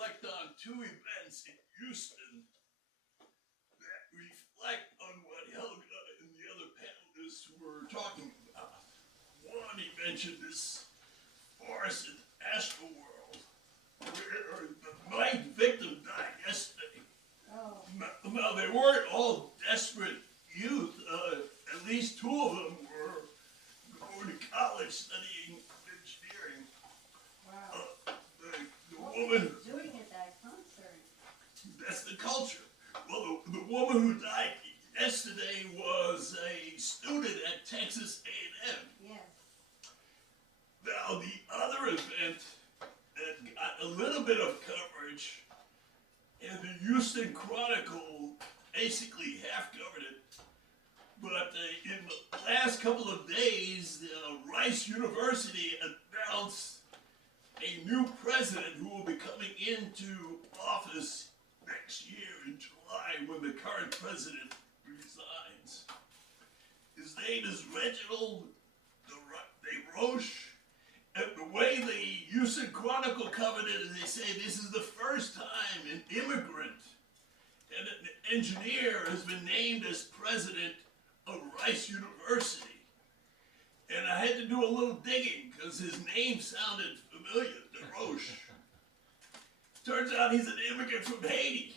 reflect on two events in Houston that reflect on what Helga and the other panelists were talking about. One, he mentioned this farce in Astro World where the ninth victim died yesterday. Oh. Now, they weren't all desperate youth. At least two of them were going to college studying engineering. Wow. The What woman, were they doing at that concert? that's the culture. Well, the woman who died yesterday was a student at Texas A&M. Yes. Now, the other event that got a little bit of coverage, and the Houston Chronicle basically half covered it, but in the last couple of days, Rice University announced a new president who will be coming into office next year in July when the current president resigns. His name is Reginald DeRoche, and the way the Houston Chronicle covered it, they say this is the first time an immigrant and an engineer has been named as president of Rice University. And I had to do a little digging because his name sounded familiar, DeRoche. Turns out he's an immigrant from Haiti.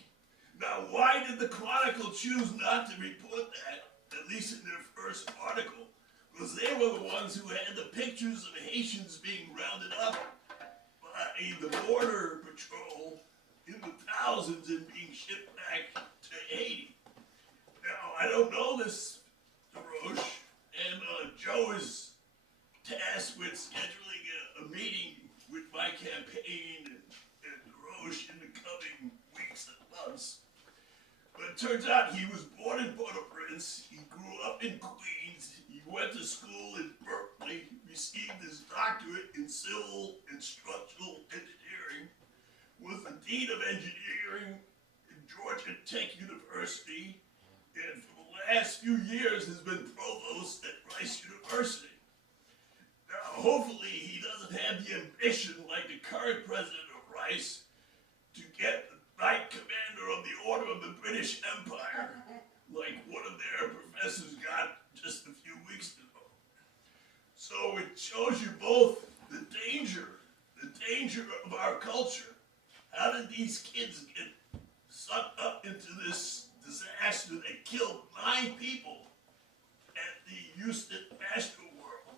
Now, why did the Chronicle choose not to report that, at least in their first article? Because they were the ones who had the pictures of Haitians being rounded up by the border patrol in the thousands and being shipped back to Haiti. Now, I don't know this DeRoche, and Joe is tasked with scheduling a meeting with my campaign and DeRoche in the coming weeks and months. But it turns out he was born in Port-au-Prince, he grew up in Queens, he went to school in Berkeley, received his doctorate in civil and structural engineering, was the dean of engineering in Georgia Tech University, and for the last few years has been provost at Rice University. Now, hopefully he doesn't have the ambition like the current president of Rice to get the Knight Commander of the Order of the British Empire, like one of their professors got just a few weeks ago. So it shows you both the danger of our culture. How did these kids get sucked up into this disaster that killed 9 people at the Houston Astro World?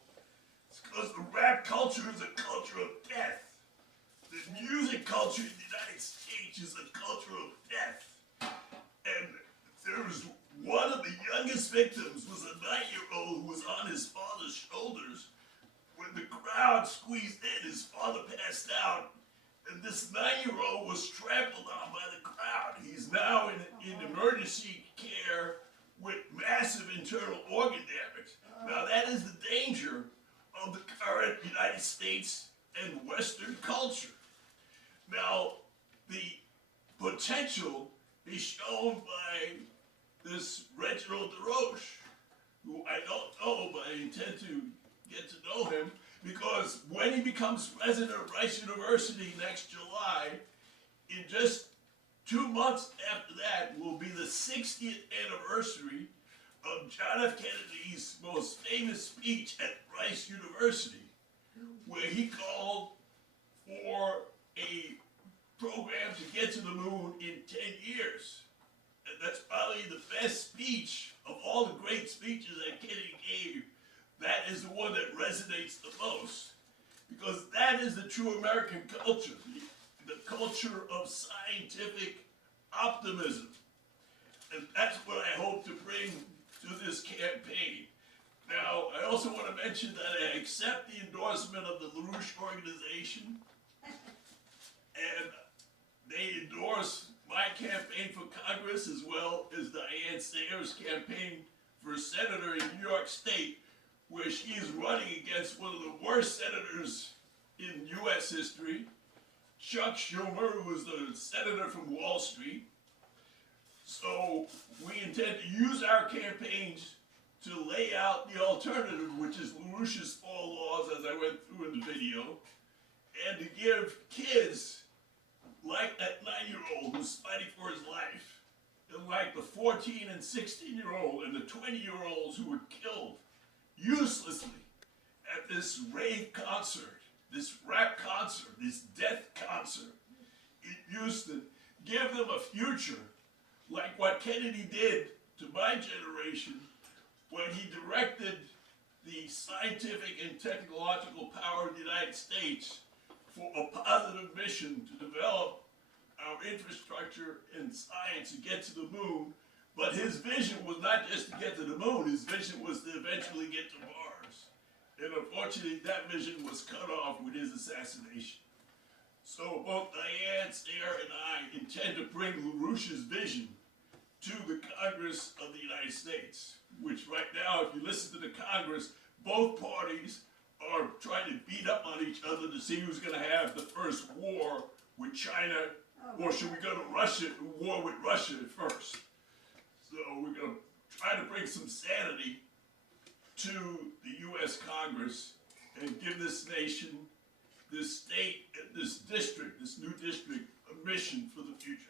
It's because the rap culture is a culture of death. The music culture in the United States is a culture of death. And there was one of the youngest victims was a 9-year-old who was on his father's shoulders. When the crowd squeezed in, his father passed out, and this 9-year-old was trampled on by the crowd. He's now in emergency care with massive internal organ damage. Now that is the danger of the current United States and Western culture. Now, the potential is shown by this Reginald DeRoche, who I don't know, but I intend to get to know him, because when he becomes president of Rice University next July, in just 2 months after that will be the 60th anniversary of John F. Kennedy's most famous speech at Rice University, where he called for a program to get to the moon in 10 years. And that's probably the best speech of all the great speeches that Kennedy gave. That is the one that resonates the most, because that is the true American culture, the culture of scientific optimism. And that's what I hope to bring to this campaign. Now, I also want to mention that I accept the endorsement of the LaRouche organization, and they endorse my campaign for Congress as well as Diane Sayers' campaign for senator in New York State, where she is running against one of the worst senators in U.S. history, Chuck Schumer, who is the senator from Wall Street. So we intend to use our campaigns to lay out the alternative, which is LaRouche's 4 laws, as I went through in the video, and to give kids like was fighting for his life. And like the 14 and 16-year-old and the 20-year-olds who were killed uselessly at this rave concert, this rap concert, this death concert in Houston, give them a future like what Kennedy did to my generation when he directed the scientific and technological power of the United States for a positive mission to develop our infrastructure in science to get to the moon. But his vision was not just to get to the moon, his vision was to eventually get to Mars. And unfortunately, that vision was cut off with his assassination. So both Diane, Sarah, and I intend to bring LaRouche's vision to the Congress of the United States, which right now, if you listen to the Congress, both parties are trying to beat up on each other to see who's going to have the first war with China, or should we go to Russia, war with Russia first. So we're going to try to bring some sanity to the U.S. Congress and give this nation, this state, this district, this new district, a mission for the future.